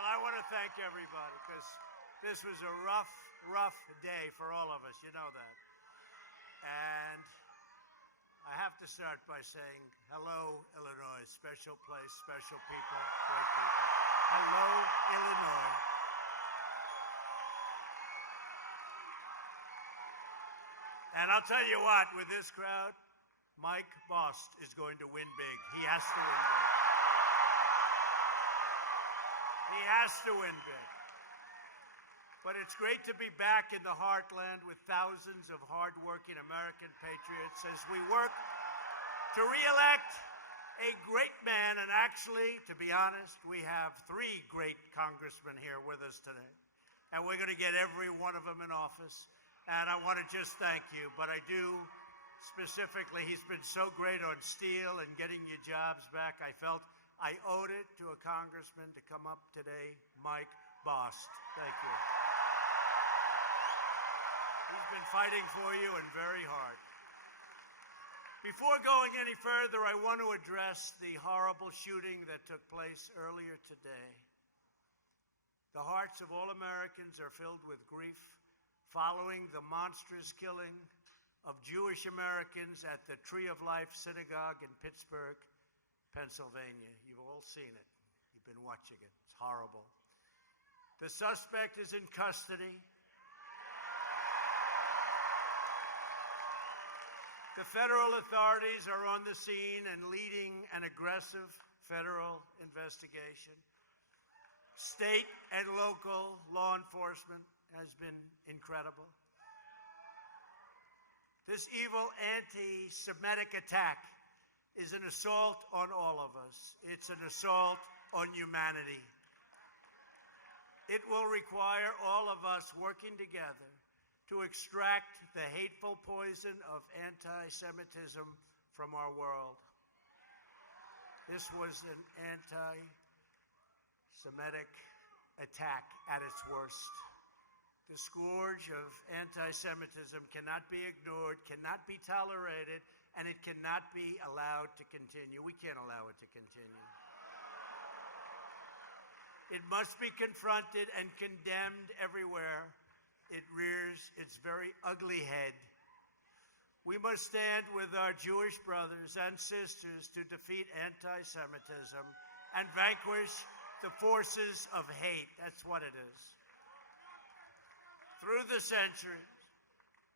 Well, I want to thank everybody because this was a rough day for all of us. You know that. And I have to start by saying hello, Illinois. Special place, special people, great people. Hello, Illinois. And I'll tell you what, with this crowd, Mike Bost is going to win big. He has to win big. He has to win big. But it's great to be back in the heartland with thousands of hardworking American patriots as we work to re-elect a great man. And actually, to be honest, we have 3 great congressmen here with us today. And we're going to get every one of them in office. And I want to just thank you. But I do specifically, he's been so great on steel and getting your jobs back. I felt I owed it to a congressman to come up today, Mike Bost. Thank you. He's been fighting for you and very hard. Before going any further, I want to address the horrible shooting that took place earlier today. The hearts of all Americans are filled with grief following the monstrous killing of Jewish Americans at the Tree of Life Synagogue in Pittsburgh, Pennsylvania. You've all seen it. You've been watching it. It's horrible. The suspect is in custody. The federal authorities are on the scene and leading an aggressive federal investigation. State and local law enforcement has been incredible. This evil anti-Semitic attack is an assault on all of us. It's an assault on humanity. It will require all of us working together to extract the hateful poison of anti-Semitism from our world. This was an anti-Semitic attack at its worst. The scourge of anti-Semitism cannot be ignored, cannot be tolerated, and it cannot be allowed to continue. We can't allow it to continue. It must be confronted and condemned everywhere it rears its very ugly head. We must stand with our Jewish brothers and sisters to defeat anti-Semitism and vanquish the forces of hate. That's what it is. Through the centuries,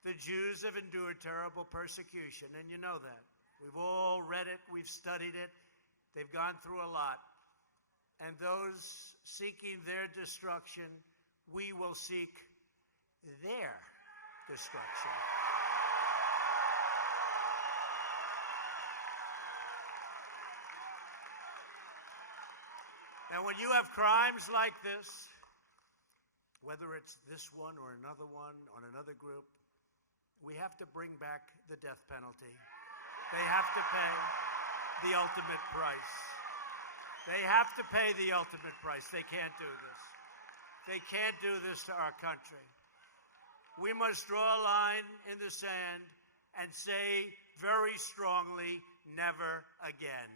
the Jews have endured terrible persecution, and you know that. We've all read it, we've studied it. They've gone through a lot. And those seeking their destruction, we will seek their destruction. And when you have crimes like this, whether it's this one or another one on another group, we have to bring back the death penalty. They have to pay the ultimate price. They have to pay the ultimate price. They can't do this. They can't do this to our country. We must draw a line in the sand and say very strongly, never again.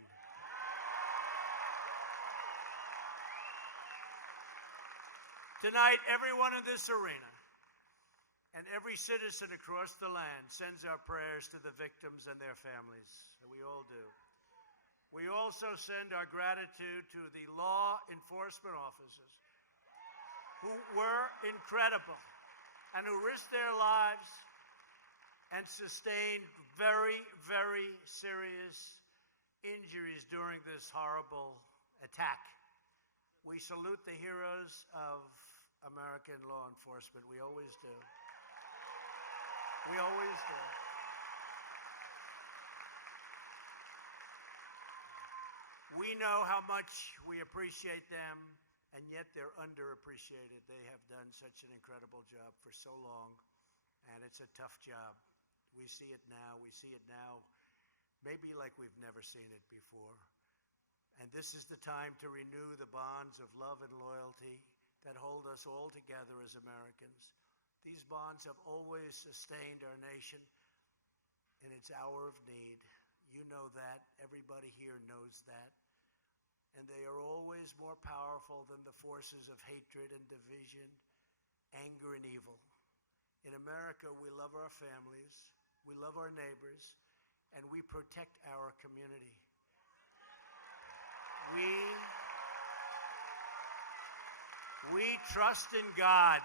Tonight, everyone in this arena and every citizen across the land sends our prayers to the victims and their families. We all do. We also send our gratitude to the law enforcement officers who were incredible and who risked their lives and sustained very, very serious injuries during this horrible attack. We salute the heroes of American law enforcement. We always do. We always do. We know how much we appreciate them, and yet they're underappreciated. They have done such an incredible job for so long, and it's a tough job. We see it now. We see it now maybe like we've never seen it before. And this is the time to renew the bonds of love and loyalty that hold us all together as Americans. These bonds have always sustained our nation in its hour of need. You know that. Everybody here knows that. and they are always more powerful than the forces of hatred and division, anger and evil. In America, we love our families, we love our neighbors, and we protect our community. We trust in God.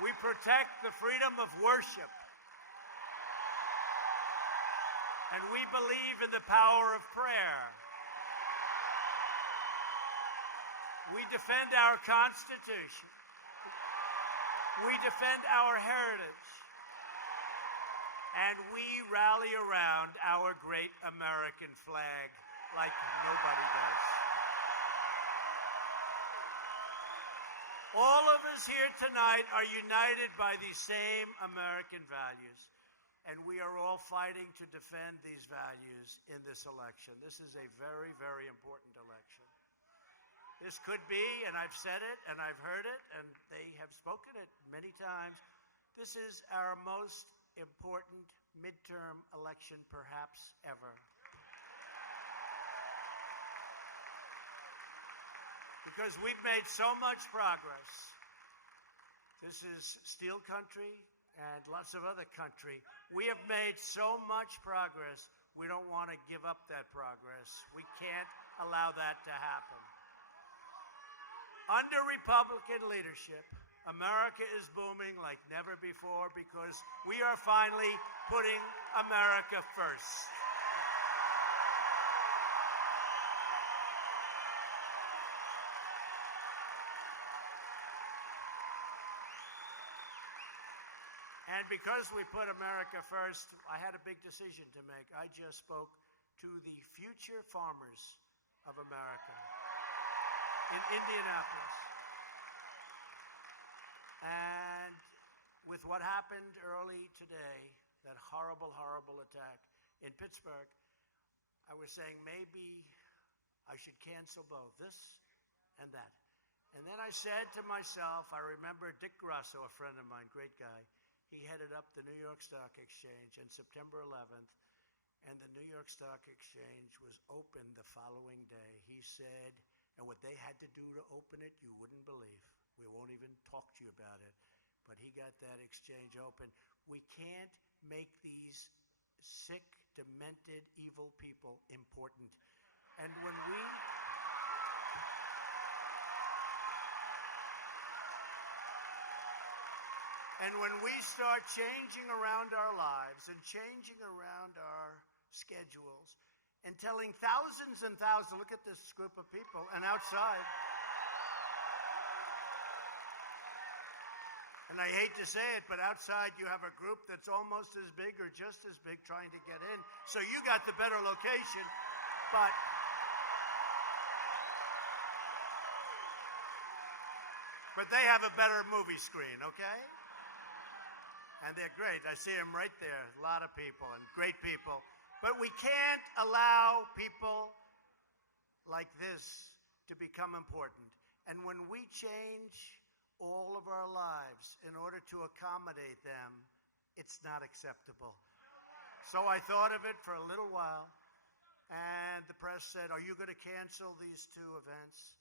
We protect the freedom of worship. And we believe in the power of prayer. We defend our Constitution. We defend our heritage. And we rally around our great American flag like nobody does. All of us here tonight are united by these same American values, and we are all fighting to defend these values in this election. This is a very, very important election. This could be, and I've said it, and I've heard it, and they have spoken it many times, this is our most important midterm election perhaps ever. Because we've made so much progress. This is steel country and lots of other country. We have made so much progress, we don't want to give up that progress. We can't allow that to happen. Under Republican leadership, America is booming like never before because we are finally putting America first. And because we put America first, I had a big decision to make. I just spoke to the future farmers of America in Indianapolis. And with what happened early today, that horrible, horrible attack in Pittsburgh, I was saying maybe I should cancel both this and that. And then I said to myself, I remember Dick Grasso, a friend of mine, great guy. He headed up the New York Stock Exchange on September 11th, and the New York Stock Exchange was open the following day. He said, and what they had to do to open it, you wouldn't believe. We won't even talk to you about it. But he got that exchange open. We can't make these sick, demented, evil people important. And when we start changing around our lives and changing around our schedules and telling thousands and thousands, look at this group of people, and outside, and I hate to say it, but outside you have a group that's almost as big or just as big trying to get in. So you got the better location, but they have a better movie screen, okay? And they're great. I see them right there. A lot of people and great people. But we can't allow people like this to become important. And when we change all of our lives in order to accommodate them, it's not acceptable. So I thought of it for a little while, and the press said, are you going to cancel these two events?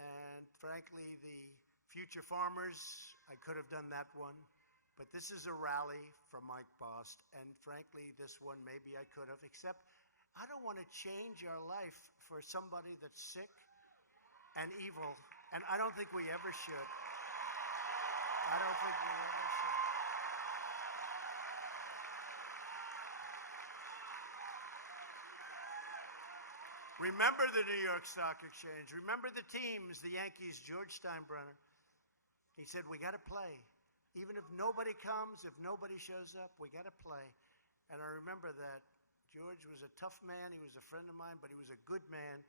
And frankly, the future farmers, I could have done that one. But this is a rally from Mike Bost, and frankly, this one maybe I could have, except I don't want to change our life for somebody that's sick and evil, and I don't think we ever should. I don't think we ever should. Remember the New York Stock Exchange. Remember the teams, the Yankees, George Steinbrenner. He said, we got to play. Even if nobody comes, if nobody shows up, we got to play. And I remember that George was a tough man. He was a friend of mine, but he was a good man.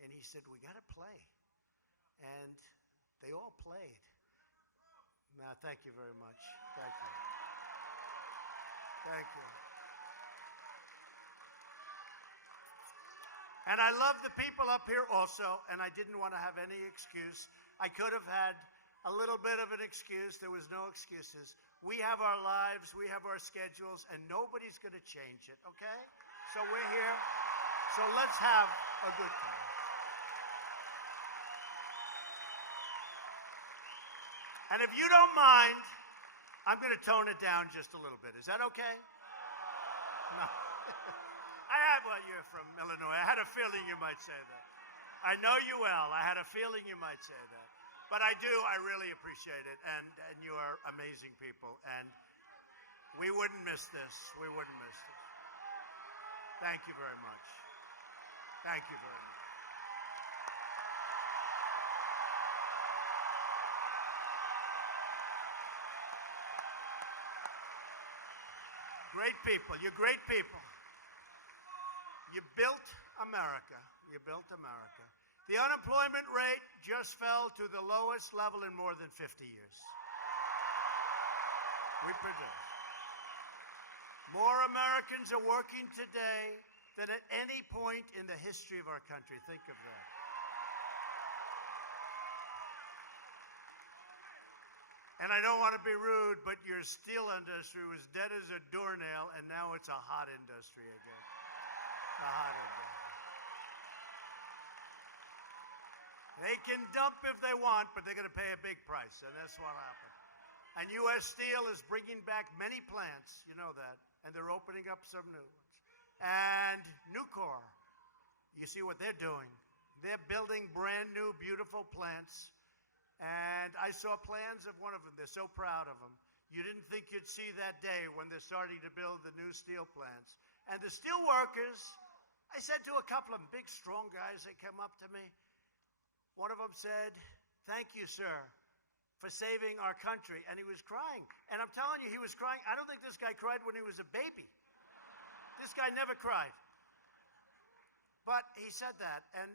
And he said, we got to play. And they all played. Now, thank you very much. Thank you. Thank you. And I love the people up here also, and I didn't want to have any excuse. I could have had a little bit of an excuse. There was no excuses. We have our lives, we have our schedules, and nobody's going to change it, okay? So we're here. So let's have a good time. And if you don't mind, I'm going to tone it down just a little bit. Is that okay? No. Well, you're from Illinois. I had a feeling you might say that. I know you well. I had a feeling you might say that. But I really appreciate it. And you are amazing people. And we wouldn't miss this. We wouldn't miss this. Thank you very much. Thank you very much. Great people. You're great people. You built America. You built America. The unemployment rate just fell to the lowest level in more than 50 years. We produce. More Americans are working today than at any point in the history of our country. Think of that. And I don't want to be rude, but your steel industry was dead as a doornail, and now it's a hot industry again. It's a hot industry. They can dump if they want, but they're going to pay a big price, and that's what happened. And U.S. Steel is bringing back many plants, you know that, and they're opening up some new ones. And Nucor, you see what they're doing. They're building brand new, beautiful plants. And I saw plans of one of them. They're so proud of them. You didn't think you'd see that day when they're starting to build the new steel plants. And the steel workers, I said to a couple of big, strong guys that came up to me, one of them said, "Thank you, sir, for saving our country." And he was crying. And I'm telling you, he was crying. I don't think this guy cried when he was a baby. This guy never cried. But he said that. And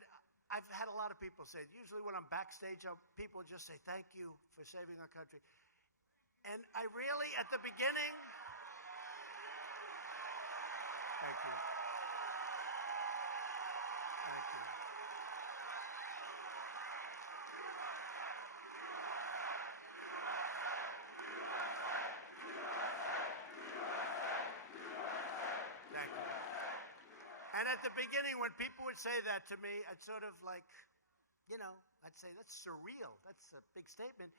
I've had a lot of people say, usually when I'm backstage, people just say, "Thank you for saving our country." And I really, at the beginning, thank you. Thank you. Thank you. And at the beginning, when people would say that to me, I'd sort of like, I'd say, that's surreal. That's a big statement.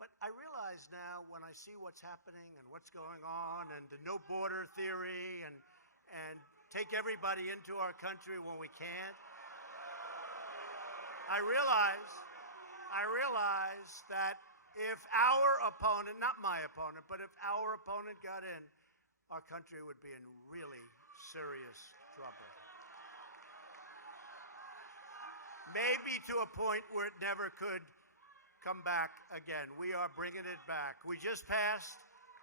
But I realize now when I see what's happening and what's going on and the no border theory and take everybody into our country when we can't, I realize that if our opponent, not my opponent, but if our opponent got in, our country would be in really serious trouble. Maybe to a point where it never could come back again. We are bringing it back. We just passed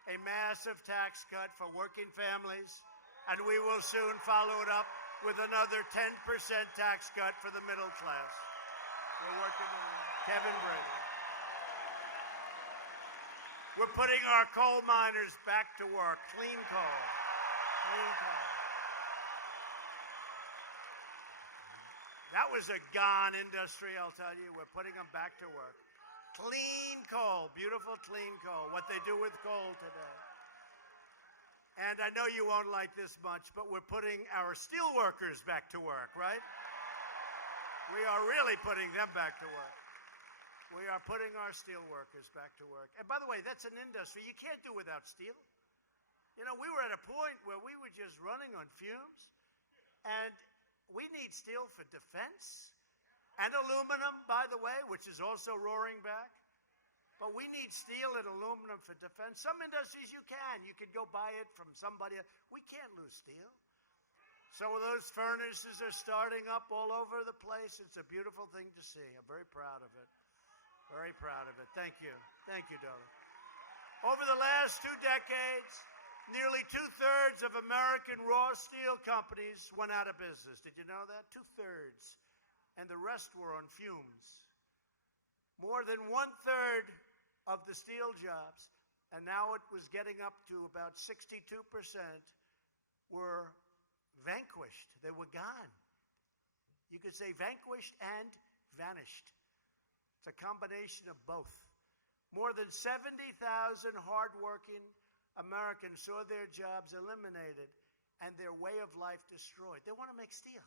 a massive tax cut for working families, and we will soon follow it up with another 10% tax cut for the middle class. We're working on Kevin Brady. We're putting our coal miners back to work. Clean coal. Clean coal. That was a gone industry, I'll tell you. We're putting them back to work. Clean coal, beautiful clean coal, what they do with coal today. And I know you won't like this much, but we're putting our steel workers back to work, right? We are really putting them back to work. We are putting our steel workers back to work. And by the way, that's an industry you can't do without steel. We were at a point where we were just running on fumes, and we need steel for defense and aluminum, by the way, which is also roaring back. But we need steel and aluminum for defense. Some industries you can. You can go buy it from somebody else. We can't lose steel. Some of those furnaces are starting up all over the place. It's a beautiful thing to see. I'm very proud of it. Very proud of it. Thank you. Thank you, Dolly. Over the last 2 decades, nearly 2/3 of American raw steel companies went out of business. Did you know that? 2/3. And the rest were on fumes. More than 1/3 of the steel jobs, and now it was getting up to about 62%, were vanquished. They were gone. You could say vanquished and vanished. It's a combination of both. More than 70,000 hardworking Americans saw their jobs eliminated and their way of life destroyed. They want to make steel.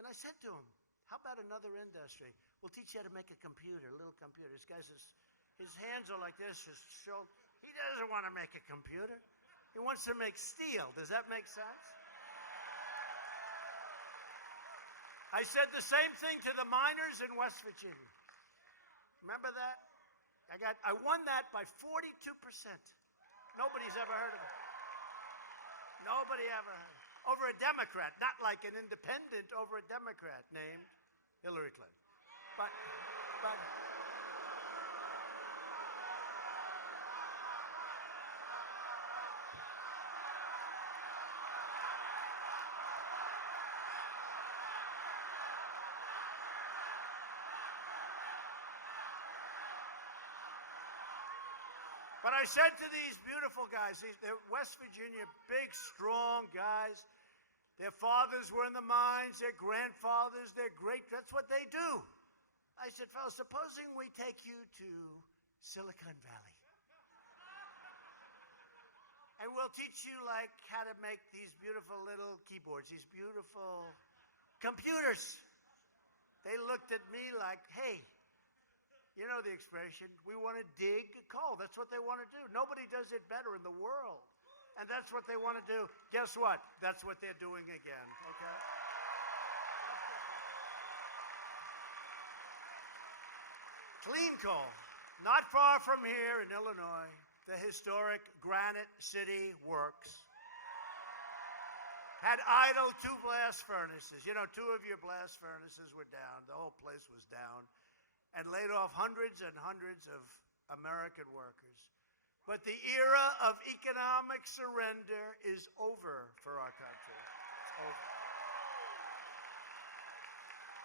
And I said to them, how about another industry? We'll teach you how to make a computer, a little computer. This guy's, his hands are like this, his shoulder. He doesn't want to make a computer. He wants to make steel. Does that make sense? I said the same thing to the miners in West Virginia. Remember that? I won that by 42%. Nobody's ever heard of it. Nobody ever heard. Over a Democrat, not like an independent, over a Democrat named Hillary Clinton. But I said to these beautiful guys, they're West Virginia, big, strong guys. Their fathers were in the mines, their grandfathers, their that's what they do. I said, fellas, supposing we take you to Silicon Valley. And we'll teach you like how to make these beautiful little keyboards, these beautiful computers. They looked at me like, hey, you know the expression, we want to dig coal. That's what they want to do. Nobody does it better in the world. And that's what they want to do. Guess what? That's what they're doing again, okay? Clean coal. Not far from here in Illinois, the historic Granite City Works had idle 2 blast furnaces. You know, 2 of your blast furnaces were down. The whole place was down. And laid off hundreds and hundreds of American workers. But the era of economic surrender is over for our country. It's over.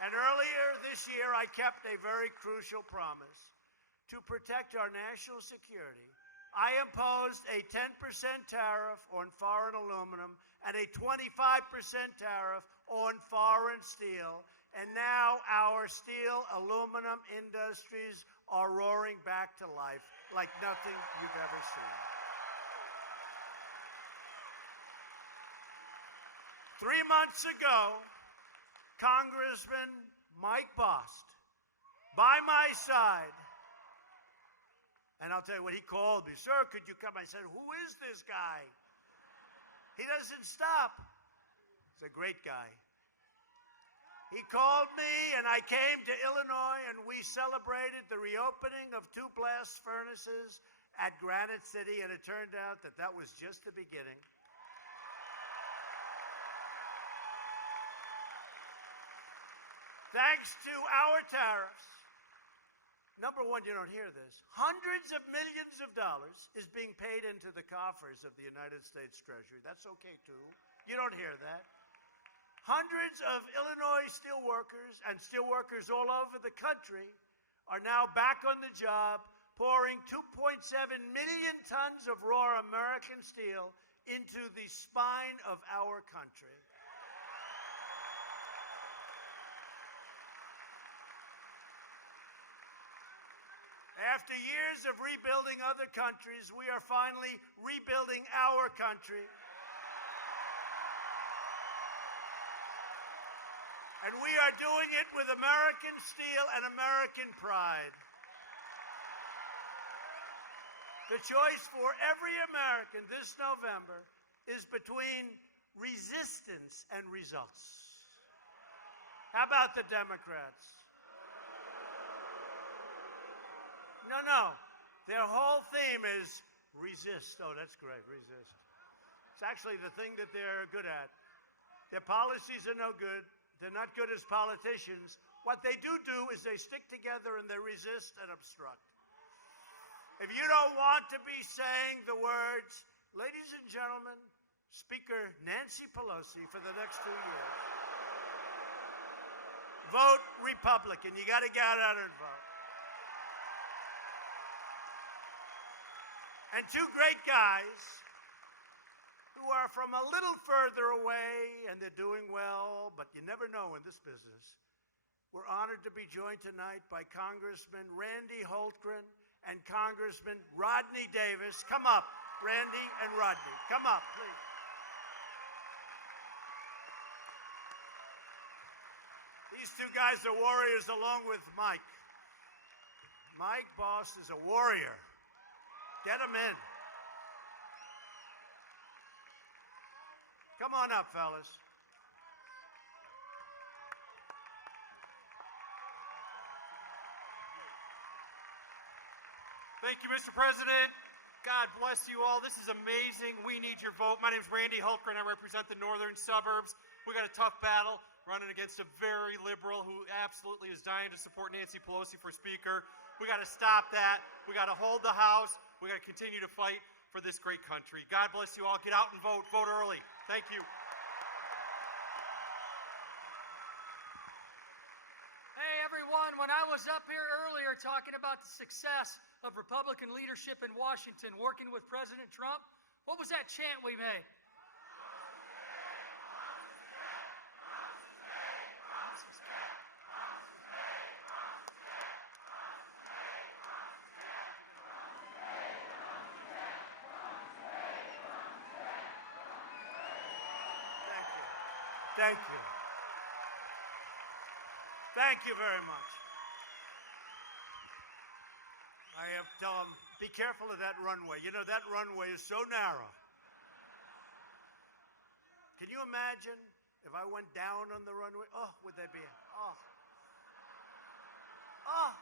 And earlier this year, I kept a very crucial promise. To protect our national security, I imposed a 10% tariff on foreign aluminum and a 25% tariff on foreign steel. And now our steel, aluminum industries are roaring back to life like nothing you've ever seen. 3 months ago, Congressman Mike Bost, by my side, and I'll tell you what he called me. Sir, could you come? I said, who is this guy? He doesn't stop. He's a great guy. He called me, and I came to Illinois, and we celebrated the reopening of 2 blast furnaces at Granite City, and it turned out that that was just the beginning. Thanks to our tariffs, number one, you don't hear this, hundreds of millions of dollars is being paid into the coffers of the United States Treasury. That's okay, too. You don't hear that. Hundreds of Illinois steelworkers and steelworkers all over the country are now back on the job, pouring 2.7 million tons of raw American steel into the spine of our country. After years of rebuilding other countries, we are finally rebuilding our country. And we are doing it with American steel and American pride. The choice for every American this November is between resistance and results. How about the Democrats? No. Their whole theme is resist. Oh, that's great, resist. It's actually the thing that they're good at. Their policies are no good. They're not good as politicians. What they do is they stick together and they resist and obstruct. If you don't want to be saying the words, ladies and gentlemen, Speaker Nancy Pelosi for the next 2 years, vote Republican. You got to get out and vote. And 2 great guys who are from a little further away, and they're doing well, but you never know in this business. We're honored to be joined tonight by Congressman Randy Hultgren and Congressman Rodney Davis. Come up, Randy and Rodney. Come up, please. These two guys are warriors along with Mike. Mike Bost is a warrior. Get him in. Come on up, fellas. Thank you, Mr. President. God bless you all. This is amazing. We need your vote. My name is Randy Hultgren. I represent the northern suburbs. We got a tough battle running against a very liberal who absolutely is dying to support Nancy Pelosi for Speaker. We got to stop that. We got to hold the House. We got to continue to fight for this great country. God bless you all. Get out and vote. Vote early. Thank you. Hey, everyone. When I was up here earlier talking about the success of Republican leadership in Washington working with President Trump, what was that chant we made? Thank you. Thank you very much. I have to tell them, be careful of that runway. You know, that runway is so narrow. Can you imagine if I went down on the runway? Oh, would that be? Oh. Oh.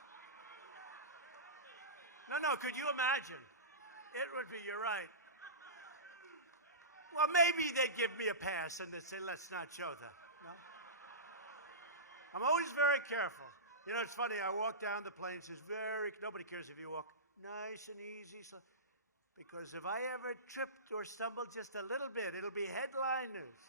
No, could you imagine? It would be, you're right. Well, maybe they'd give me a pass and they'd say, let's not show that. No? I'm always very careful. You know, it's funny, I walk down the plains, nobody cares if you walk nice and easy. Because if I ever tripped or stumbled just a little bit, it'll be headline news.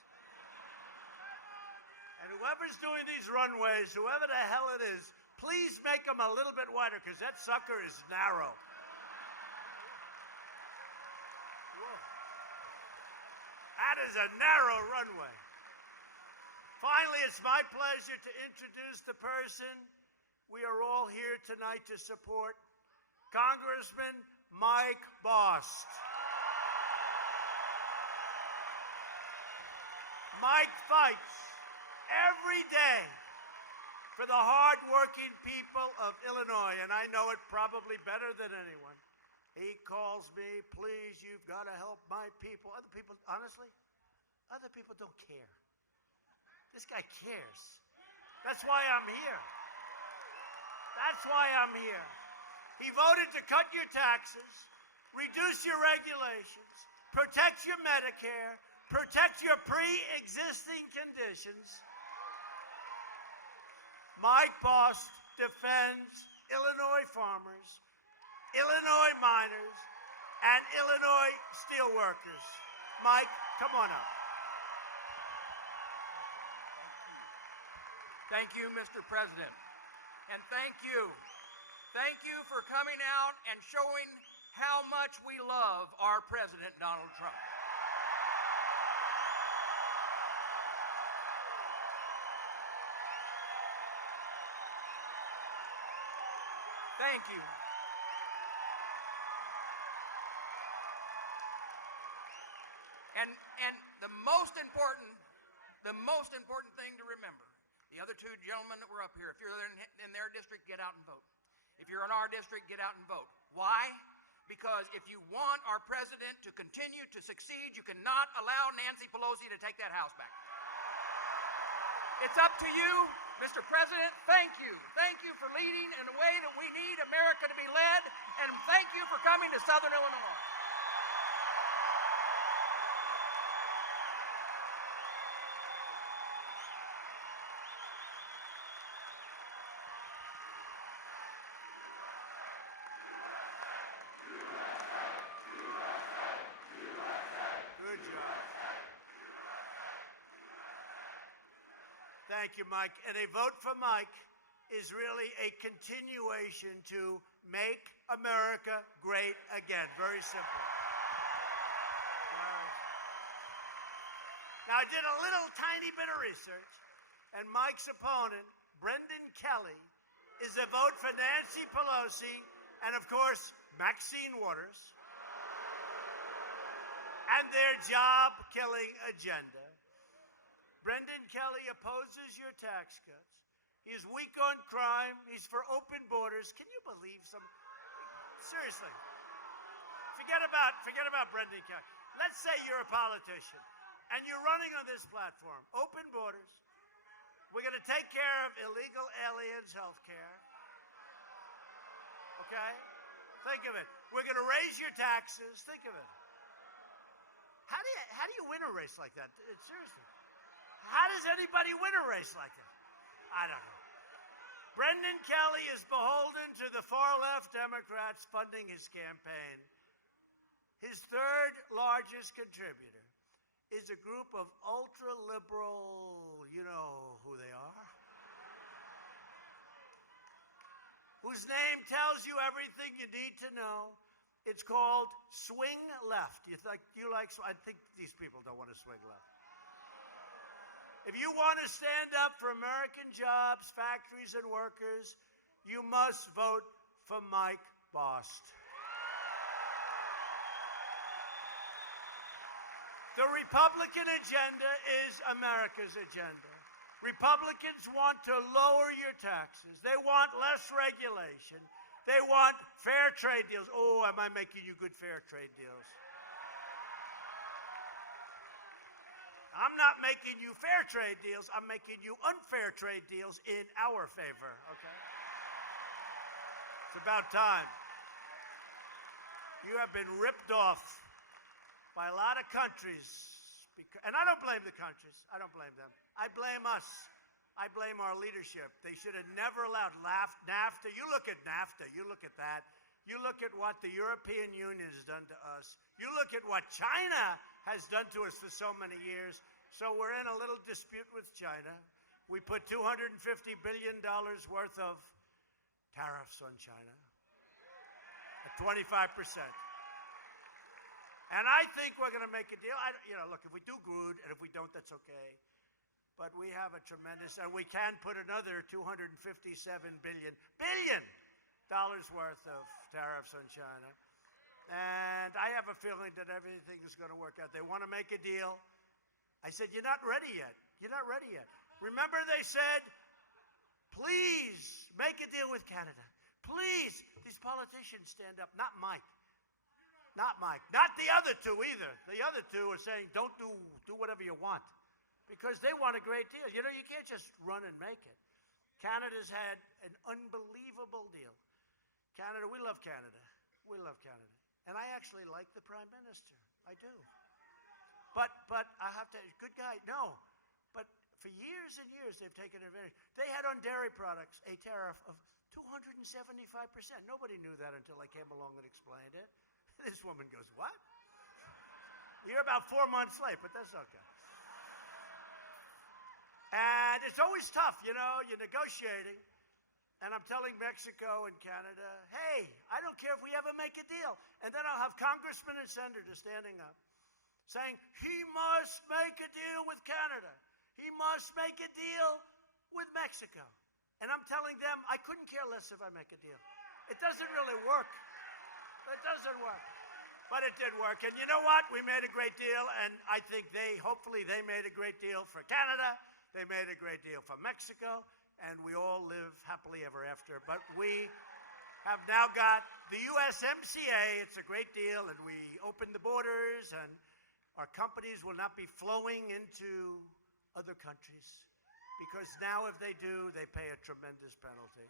And whoever's doing these runways, whoever the hell it is, please make them a little bit wider, because that sucker is narrow. That is a narrow runway. Finally, it's my pleasure to introduce the person we are all here tonight to support, Congressman Mike Bost. Mike fights every day for the hard-working people of Illinois, and I know it probably better than anyone. He calls me, please, you've got to help my people. Other people, honestly, other people don't care. This guy cares. That's why I'm here. That's why I'm here. He voted to cut your taxes, reduce your regulations, protect your Medicare, protect your pre-existing conditions. Mike Bost defends Illinois farmers, Illinois miners, and Illinois steelworkers. Mike, come on up. Thank you, Mr. President. And thank you. Thank you for coming out and showing how much we love our President, Donald Trump. Thank you. And the most important thing to remember, the other two gentlemen that were up here, if you're in their district, get out and vote. If you're in our district, get out and vote. Why? Because if you want our president to continue to succeed, you cannot allow Nancy Pelosi to take that House back. It's up to you, Mr. President. Thank you. Thank you for leading in the way that we need America to be led, and thank you for coming to Southern Illinois. Thank you, Mike. And a vote for Mike is really a continuation to make America great again. Very simple. Now, I did a little tiny bit of research, and Mike's opponent, Brendan Kelly, is a vote for Nancy Pelosi and of course, Maxine Waters and their job-killing agenda. Brendan Kelly opposes your tax cuts. He's weak on crime. He's for open borders. Can you believe some? Seriously. Forget about Brendan Kelly. Let's say you're a politician and you're running on this platform. Open borders. We're going to take care of illegal aliens' health care. Okay? Think of it. We're going to raise your taxes. Think of it. How do you win a race like that? Seriously. How does anybody win a race like that? I don't know. Brendan Kelly is beholden to the far-left Democrats funding his campaign. His third largest contributor is a group of ultra-liberal, you know who they are, whose name tells you everything you need to know. It's called Swing Left. I think these people don't want to swing left. If you want to stand up for American jobs, factories, and workers, you must vote for Mike Bost. The Republican agenda is America's agenda. Republicans want to lower your taxes. They want less regulation. They want fair trade deals. Oh, am I making you good fair trade deals? I'm not making you fair trade deals. I'm making you unfair trade deals in our favor, okay? It's about time. You have been ripped off by a lot of countries. And I don't blame the countries. I don't blame them. I blame us. I blame our leadership. They should have never allowed NAFTA. You look at NAFTA. You look at that. You look at what the European Union has done to us. You look at what China has done to us for so many years. So we're in a little dispute with China. We put $250 billion worth of tariffs on China at 25%. And I think we're going to make a deal. Look, if we do good, and if we don't, that's okay. But we have a tremendous, and we can put another $257 billion worth of tariffs on China. And I have a feeling that everything is going to work out. They want to make a deal. I said, you're not ready yet. You're not ready yet. Remember they said, please make a deal with Canada. Please. These politicians stand up. Not Mike. Not Mike. Not the other two either. The other two are saying, don't do whatever you want. Because they want a great deal. You know, you can't just run and make it. Canada's had an unbelievable deal. Canada, we love Canada. We love Canada. And I actually like the Prime Minister. I do. But I have to, good guy, no. But for years and years, they've taken advantage. They had on dairy products a tariff of 275%. Nobody knew that until I came along and explained it. This woman goes, what? You're about 4 months late, but that's okay. And it's always tough, you know, you're negotiating. And I'm telling Mexico and Canada, hey, I don't care if we ever make a deal. And then I'll have congressmen and senators standing up saying, he must make a deal with Canada. He must make a deal with Mexico. And I'm telling them, I couldn't care less if I make a deal. It doesn't really work. It doesn't work. But it did work. And you know what? We made a great deal. And I think hopefully they made a great deal for Canada. They made a great deal for Mexico. And we all live happily ever after. But we have now got the USMCA. It's a great deal. And we opened the borders. And our companies will not be flowing into other countries. Because now if they do, they pay a tremendous penalty.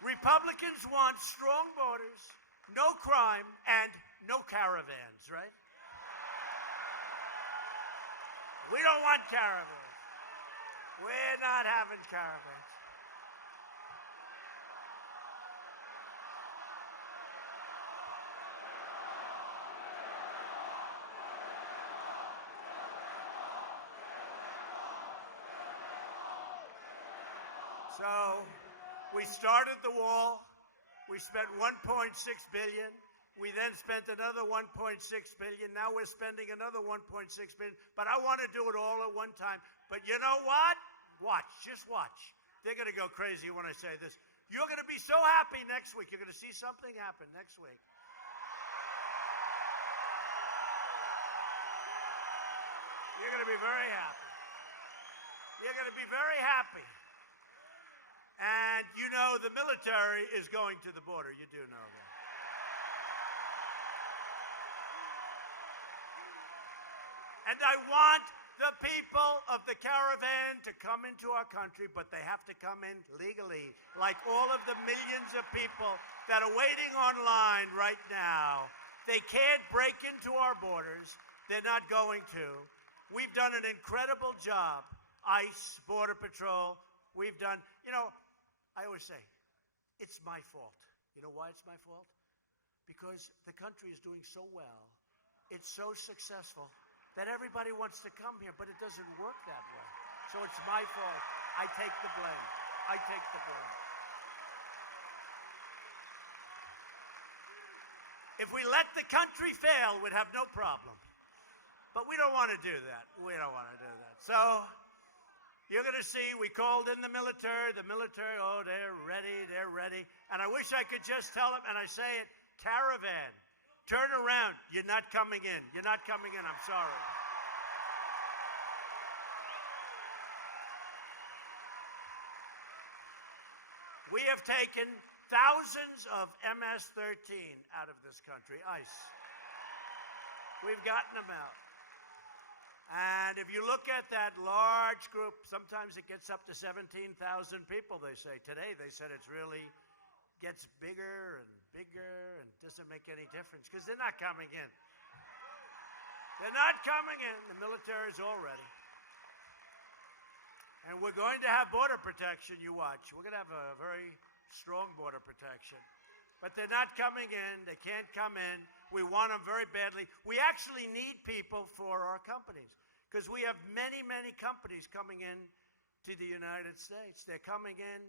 Republicans want strong borders, no crime, and no caravans, right? We don't want caravans. We're not having caravans. So we started the wall. We spent $1.6 billion. We then spent another $1.6 billion. Now we're spending another $1.6 billion. But I want to do it all at one time. But you know what? Watch. Just watch. They're going to go crazy when I say this. You're going to be so happy next week. You're going to see something happen next week. You're going to be very happy. You're going to be very happy. And you know the military is going to the border. You do know that. And I want the people of the caravan to come into our country, but they have to come in legally, like all of the millions of people that are waiting online right now. They can't break into our borders. They're not going to. We've done an incredible job. ICE, Border Patrol, we've done, I always say, it's my fault. You know why it's my fault? Because the country is doing so well, it's so successful, that everybody wants to come here, but it doesn't work that way. So it's my fault. I take the blame. I take the blame. If we let the country fail, we'd have no problem. But we don't want to do that. We don't want to do that. So you're going to see we called in the military. The military, oh, they're ready. They're ready. And I wish I could just tell them, and I say it, caravan, turn around. You're not coming in. You're not coming in. I'm sorry. We have taken thousands of MS-13 out of this country, ICE. We've gotten them out. And if you look at that large group, sometimes it gets up to 17,000 people, they say. Today, they said it's really gets bigger and bigger and doesn't make any difference because they're not coming in. They're not coming in. The military's all ready. And we're going to have border protection, you watch. We're going to have a very strong border protection. But they're not coming in. They can't come in. We want them very badly. We actually need people for our companies because we have many, many companies coming in to the United States. They're coming in,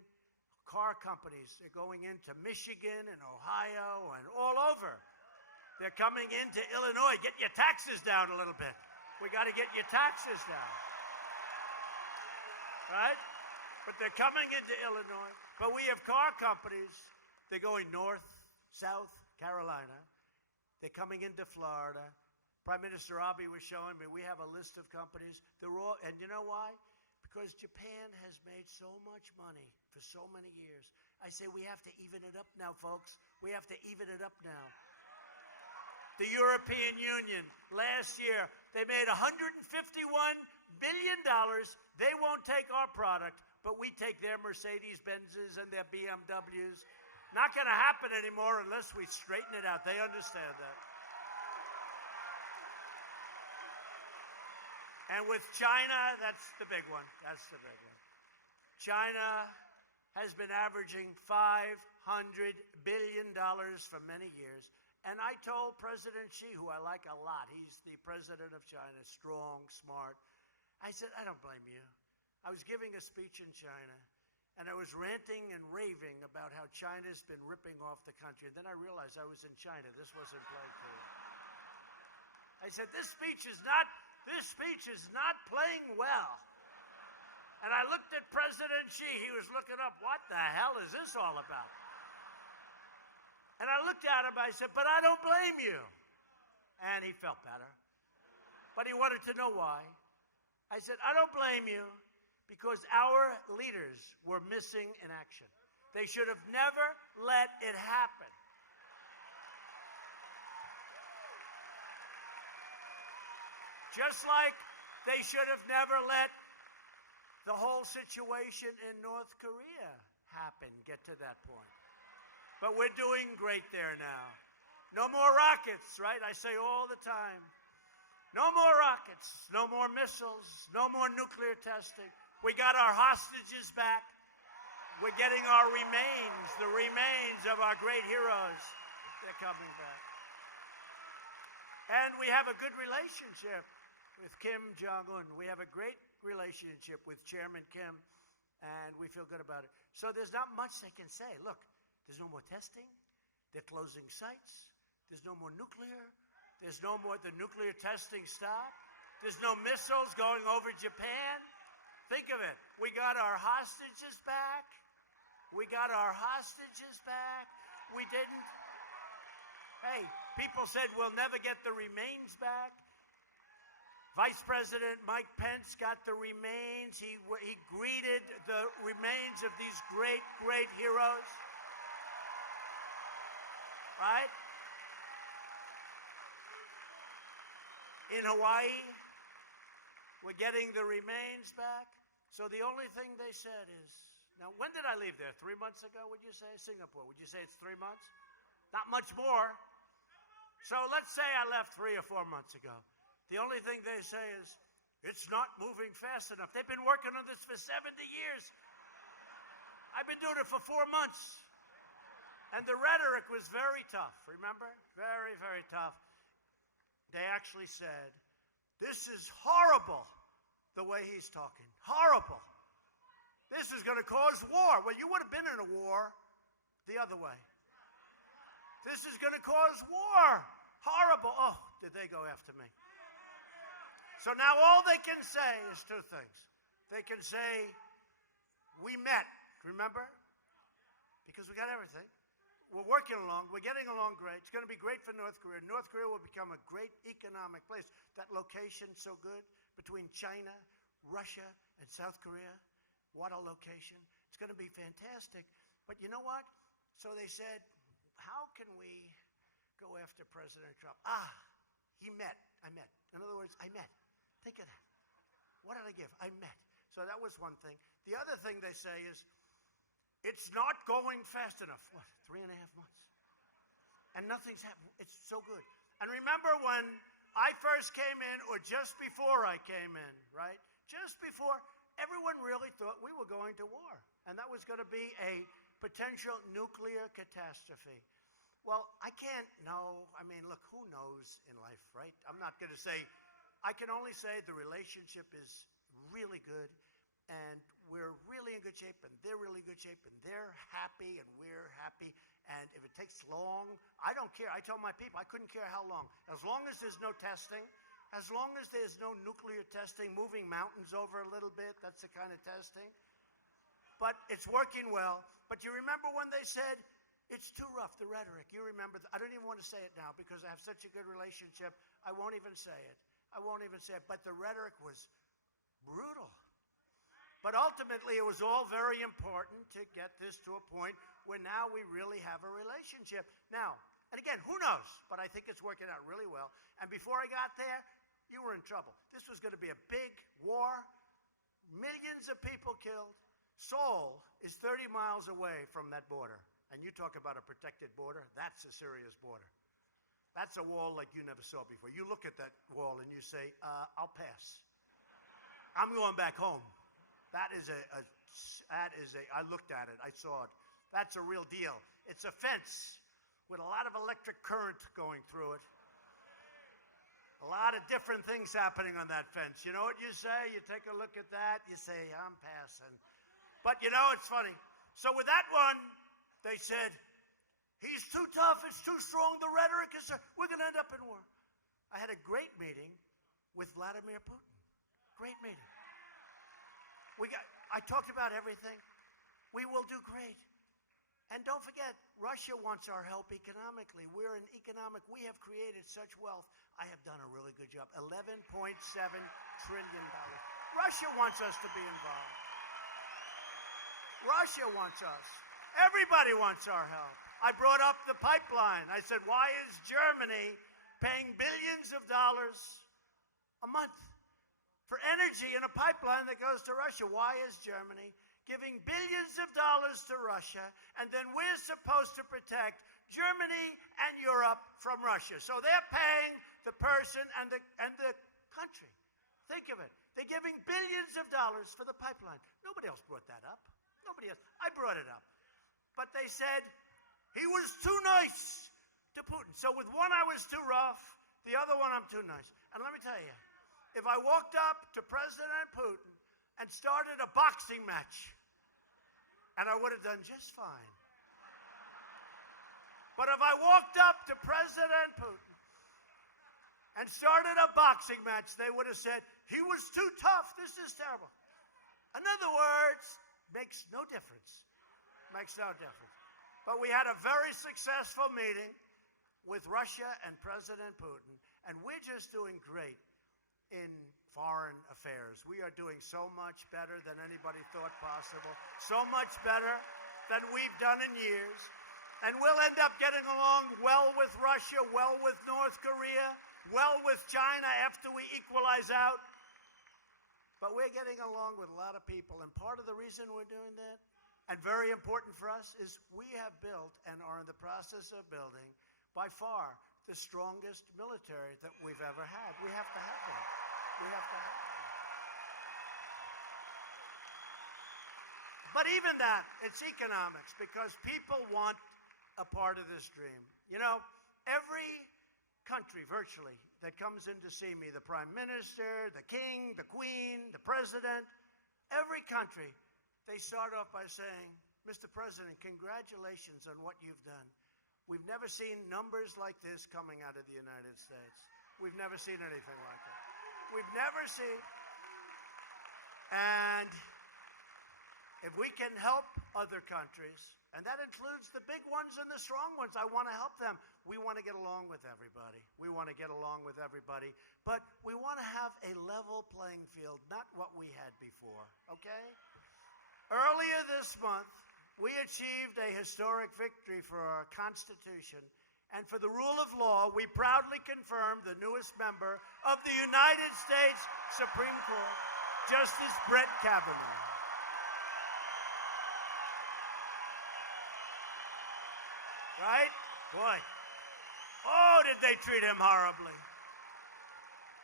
car companies. They're going into Michigan and Ohio and all over. They're coming into Illinois. Get your taxes down a little bit. We got to get your taxes down. Right? But they're coming into Illinois. But we have car companies. They're going north, South Carolina. They're coming into Florida. Prime Minister Abe was showing me we have a list of companies. They're all, and you know why? Because Japan has made so much money for so many years. I say we have to even it up now, folks. We have to even it up now. The European Union, last year, they made $151 billion. They won't take our product, but we take their Mercedes-Benzes and their BMWs. Not going to happen anymore unless we straighten it out. They understand that. And with China, that's the big one. That's the big one. China has been averaging $500 billion for many years. And I told President Xi, who I like a lot, he's the president of China, strong, smart. I said, I don't blame you. I was giving a speech in China, and I was ranting and raving about how China's been ripping off the country. And then I realized I was in China. This wasn't playing to me. I said, this speech is not playing well. And I looked at President Xi. He was looking up, what the hell is this all about? And I looked at him, I said, but I don't blame you. And he felt better. But he wanted to know why. I said, I don't blame you because our leaders were missing in action. They should have never let it happen. Just like they should have never let the whole situation in North Korea happen, get to that point. But we're doing great there now. No more rockets, right? I say all the time. No more rockets, no more missiles, no more nuclear testing. We got our hostages back. We're getting our remains, the remains of our great heroes. They're coming back. And we have a good relationship with Kim Jong-un. We have a great relationship with Chairman Kim, and we feel good about it. So there's not much they can say. Look, there's no more testing. They're closing sites. There's no more nuclear. There's no more, the nuclear testing stopped. There's no missiles going over Japan. Think of it. We got our hostages back. We got our hostages back. We didn't. Hey, people said we'll never get the remains back. Vice President Mike Pence got the remains. He greeted the remains of these great, great heroes. Right? In Hawaii, we're getting the remains back. So the only thing they said is, now when did I leave there? 3 months ago, would you say? Singapore, would you say it's 3 months? Not much more. So let's say I left 3 or 4 months ago. The only thing they say is, it's not moving fast enough. They've been working on this for 70 years. I've been doing it for 4 months. And the rhetoric was very tough, remember? Very, very tough. They actually said, this is horrible, the way he's talking. Horrible. This is going to cause war. Well, you would have been in a war the other way. This is going to cause war. Horrible. Oh, did they go after me? So now all they can say is 2 things. They can say, we met, remember? Because we got everything. We're working along. We're getting along great. It's going to be great for North Korea. North Korea will become a great economic place. That location so good between China, Russia, and South Korea. What a location. It's going to be fantastic. But you know what? So they said, how can we go after President Trump? He met. I met. In other words, I met. Think of that. What did I give? I met. So that was one thing. The other thing they say is, it's not going fast enough. What, 3.5 months? And nothing's happened. It's so good. And remember when I first came in, or just before I came in, right? Just before, everyone really thought we were going to war. And that was going to be a potential nuclear catastrophe. Well, I can't know. I mean, look, who knows in life, right? I'm not going to say. I can only say the relationship is really good. And we're really in good shape, and they're really good shape, and they're happy, and we're happy. And if it takes long, I don't care. I tell my people, I couldn't care how long. As long as there's no testing, as long as there's no nuclear testing, moving mountains over a little bit, that's the kind of testing. But it's working well. But you remember when they said, it's too rough, the rhetoric. You remember, I don't even want to say it now because I have such a good relationship. I won't even say it. I won't even say it. But the rhetoric was brutal. But ultimately, it was all very important to get this to a point where now we really have a relationship. Now, and again, who knows? But I think it's working out really well. And before I got there, you were in trouble. This was going to be a big war, millions of people killed. Seoul is 30 miles away from that border. And you talk about a protected border, that's a serious border. That's a wall like you never saw before. You look at that wall and you say, I'll pass. I'm going back home. That is I looked at it, I saw it. That's a real deal. It's a fence with a lot of electric current going through it. A lot of different things happening on that fence. You know what you say? You take a look at that, you say, I'm passing. But you know, it's funny. So with that one, they said, he's too tough, it's too strong, the rhetoric is, we're going to end up in war. I had a great meeting with Vladimir Putin. Great meeting. I talked about everything. We will do great. And don't forget, Russia wants our help economically. We have created such wealth. I have done a really good job. $11.7 trillion. Russia wants us to be involved. Russia wants us. Everybody wants our help. I brought up the pipeline. I said, why is Germany paying billions of dollars a month for energy in a pipeline that goes to Russia? Why is Germany giving billions of dollars to Russia, and then we're supposed to protect Germany and Europe from Russia? So they're paying the person and the country. Think of it. They're giving billions of dollars for the pipeline. Nobody else brought that up. Nobody else. I brought it up. But they said he was too nice to Putin. So with one I was too rough, the other one I'm too nice. And let me tell you, if I walked up to President Putin and started a boxing match, and I would have done just fine. But if I walked up to President Putin and started a boxing match, they would have said, he was too tough, this is terrible. In other words, makes no difference. Makes no difference. But we had a very successful meeting with Russia and President Putin, and we're just doing great in foreign affairs. We are doing so much better than anybody thought possible, so much better than we've done in years. And we'll end up getting along well with Russia, well with North Korea, well with China after we equalize out. But we're getting along with a lot of people. And part of the reason we're doing that, and very important for us, is we have built and are in the process of building, by far, the strongest military that we've ever had. We have to have that. We have to have that. But even that, it's economics, because people want a part of this dream. You know, every country, virtually, that comes in to see me, the prime minister, the king, the queen, the president, every country, they start off by saying, Mr. President, congratulations on what you've done. We've never seen numbers like this coming out of the United States. We've never seen anything like it. We've never seen. And if we can help other countries, and that includes the big ones and the strong ones, I want to help them. We want to get along with everybody. We want to get along with everybody. But we want to have a level playing field, not what we had before, okay? Earlier this month, we achieved a historic victory for our Constitution, and for the rule of law, we proudly confirmed the newest member of the United States Supreme Court, Justice Brett Kavanaugh. Right? Boy. Oh, did they treat him horribly.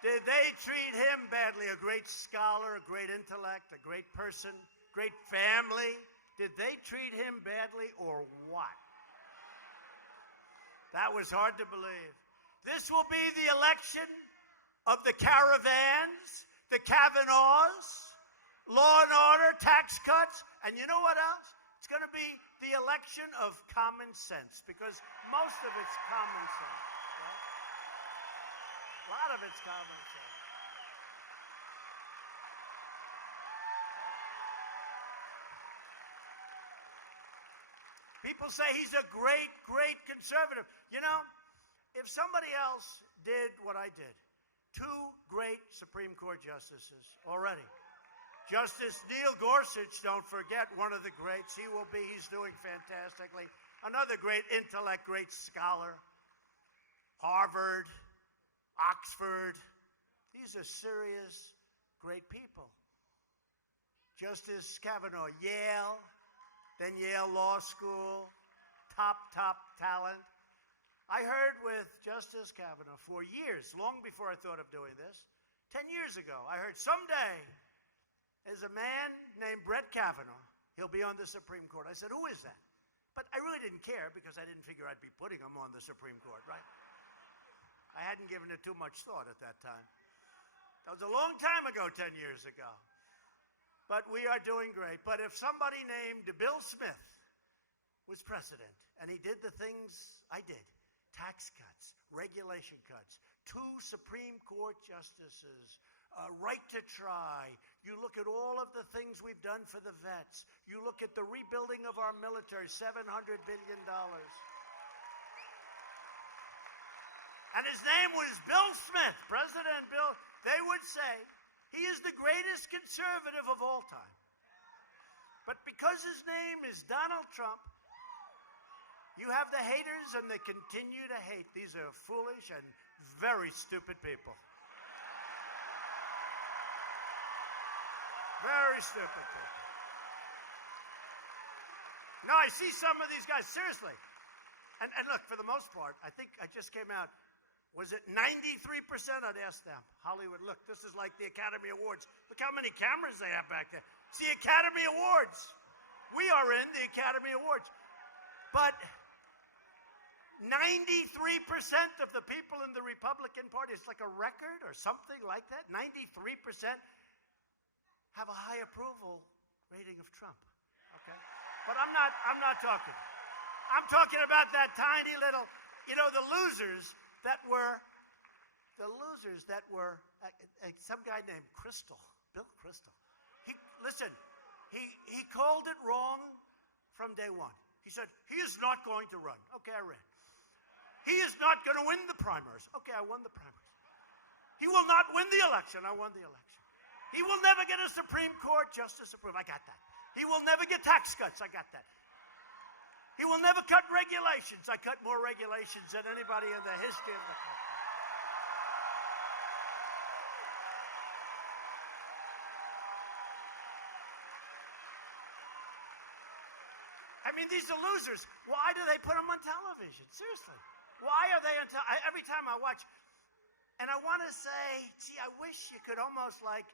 Did they treat him badly? A great scholar, a great intellect, a great person, great family. Did they treat him badly or what? That was hard to believe. This will be the election of the caravans, the Kavanaughs, law and order, tax cuts, and you know what else? It's going to be the election of common sense, because most of it's common sense. Right? A lot of it's common sense. People say he's a great, great conservative. You know, if somebody else did what I did, two great Supreme Court justices already. Justice Neil Gorsuch, don't forget, one of the greats. He's doing fantastically. Another great intellect, great scholar. Harvard, Oxford. These are serious, great people. Justice Kavanaugh, Yale, then Yale Law School, top talent. I heard with Justice Kavanaugh for years, long before I thought of doing this, 10 years ago, I heard someday there's a man named Brett Kavanaugh. He'll be on the Supreme Court. I said, who is that? But I really didn't care, because I didn't figure I'd be putting him on the Supreme Court, right? I hadn't given it too much thought at that time. That was a long time ago, 10 years ago. But we are doing great. But if somebody named Bill Smith was president, and he did the things I did, tax cuts, regulation cuts, 2 Supreme Court justices, right to try. You look at all of the things we've done for the vets. You look at the rebuilding of our military, $700 billion. And his name was Bill Smith, President Bill. They would say he is the greatest conservative of all time. But because his name is Donald Trump, you have the haters, and they continue to hate. These are foolish and very stupid people. Very stupid people. No, I see some of these guys, seriously. And look, for the most part, I think I just came out, was it 93%? I'd ask them. Hollywood, look, this is like the Academy Awards. Look how many cameras they have back there. It's the Academy Awards. We are in the Academy Awards. But 93% of the people in the Republican Party, it's like a record or something like that. 93% have a high approval rating of Trump. Okay? But I'm not talking. I'm talking about that tiny little, the losers that were some guy named Bill Kristol. Listen, he called it wrong from day one. He said, he is not going to run. Okay, I ran. He is not going to win the primaries. Okay, I won the primaries. He will not win the election. I won the election. He will never get a Supreme Court justice approved. I got that. He will never get tax cuts. I got that. He will never cut regulations. I cut more regulations than anybody in the history of the country. I mean, these are losers. Why do they put them on television? Seriously. Why are they on television? Every time I watch, and I want to say, gee, I wish you could almost like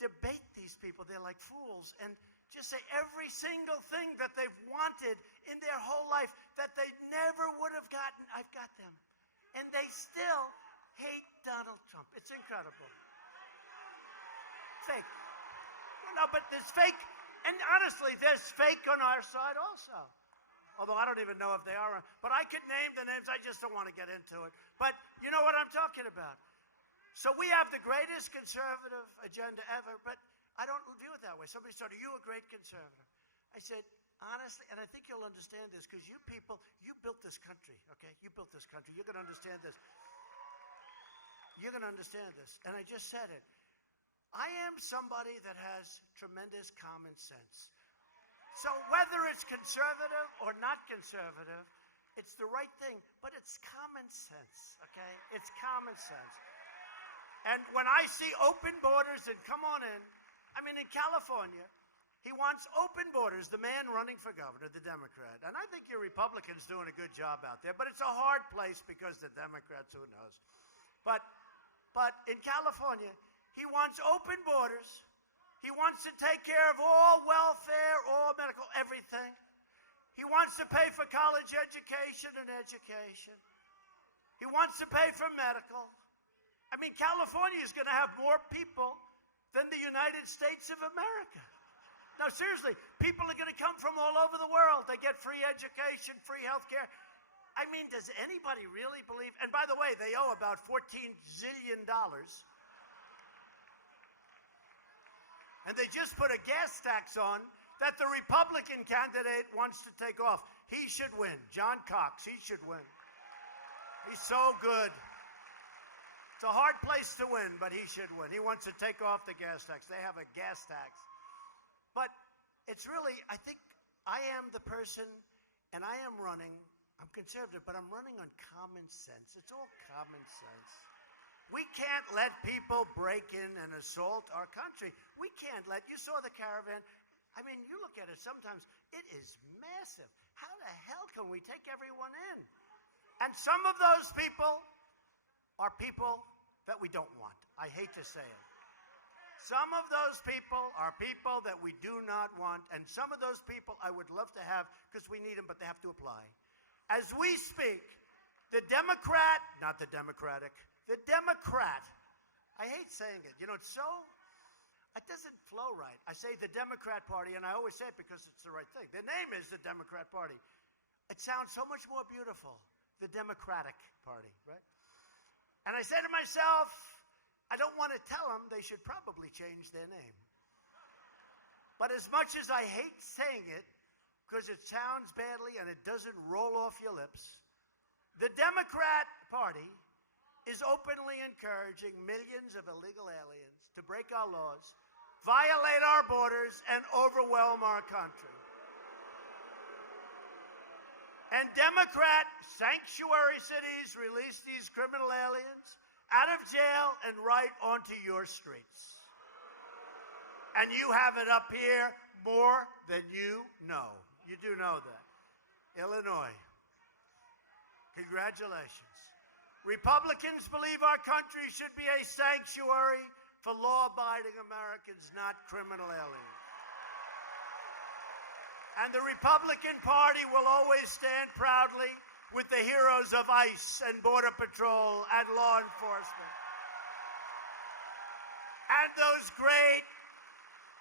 debate these people. They're like fools. And just say every single thing that they've wanted in their whole life that they never would have gotten, I've got them. And they still hate Donald Trump. It's incredible. Fake. Well, no, but there's fake. And honestly, there's fake on our side also. Although I don't even know if they are. But I could name the names. I just don't want to get into it. But you know what I'm talking about. So we have the greatest conservative agenda ever, but I don't view it that way. Somebody said, are you a great conservative? I said, honestly, and I think you'll understand this, because you people, you built this country, okay? You built this country. You're going to understand this. You're going to understand this. And I just said it. I am somebody that has tremendous common sense. So whether it's conservative or not conservative, it's the right thing, but it's common sense, okay? It's common sense. And when I see open borders and come on in, I mean, in California, he wants open borders, the man running for governor, the Democrat. And I think your Republicans doing a good job out there, but it's a hard place because the Democrats, who knows. But in California, he wants open borders. He wants to take care of all welfare, all medical, everything. He wants to pay for college education and education. He wants to pay for medical. I mean, California is going to have more people than the United States of America. No, seriously, people are going to come from all over the world. They get free education, free health care. I mean, does anybody really believe? And by the way, they owe about $14 zillion. And they just put a gas tax on that the Republican candidate wants to take off. He should win. John Cox, he should win. He's so good. It's a hard place to win, but he should win. He wants to take off the gas tax. They have a gas tax. But it's really, I think I am the person, and I am running, I'm conservative, but I'm running on common sense. It's all common sense. We can't let people break in and assault our country. We can't let, you saw the caravan. I mean, you look at it sometimes, it is massive. How the hell can we take everyone in? And some of those people are people that we don't want. I hate to say it. Some of those people are people that we do not want, and some of those people I would love to have because we need them, but they have to apply. As we speak, the Democrat, not the Democratic, the Democrat, I hate saying it. You know, it's so, it doesn't flow right. I say the Democrat Party, and I always say it because it's the right thing. The name is the Democrat Party. It sounds so much more beautiful, the Democratic Party, right? And I say to myself, I don't want to tell them they should probably change their name. But as much as I hate saying it, because it sounds badly and it doesn't roll off your lips, the Democrat Party is openly encouraging millions of illegal aliens to break our laws, violate our borders, and overwhelm our country. And Democrat sanctuary cities release these criminal aliens out of jail and right onto your streets. And you have it up here more than you know. You do know that. Illinois. Congratulations. Republicans believe our country should be a sanctuary for law-abiding Americans, not criminal aliens. And the Republican Party will always stand proudly with the heroes of ICE and Border Patrol and law enforcement. And those great